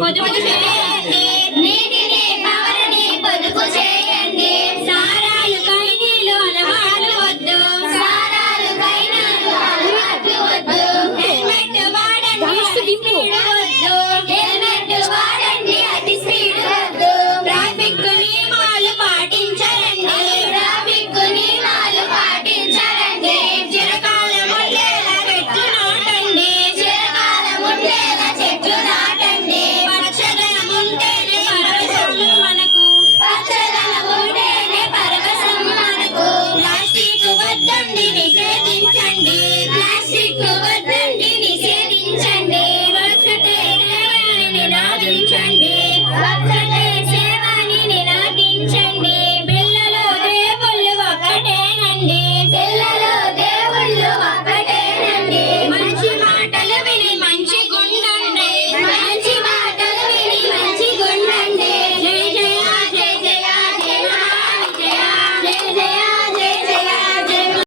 我就是你。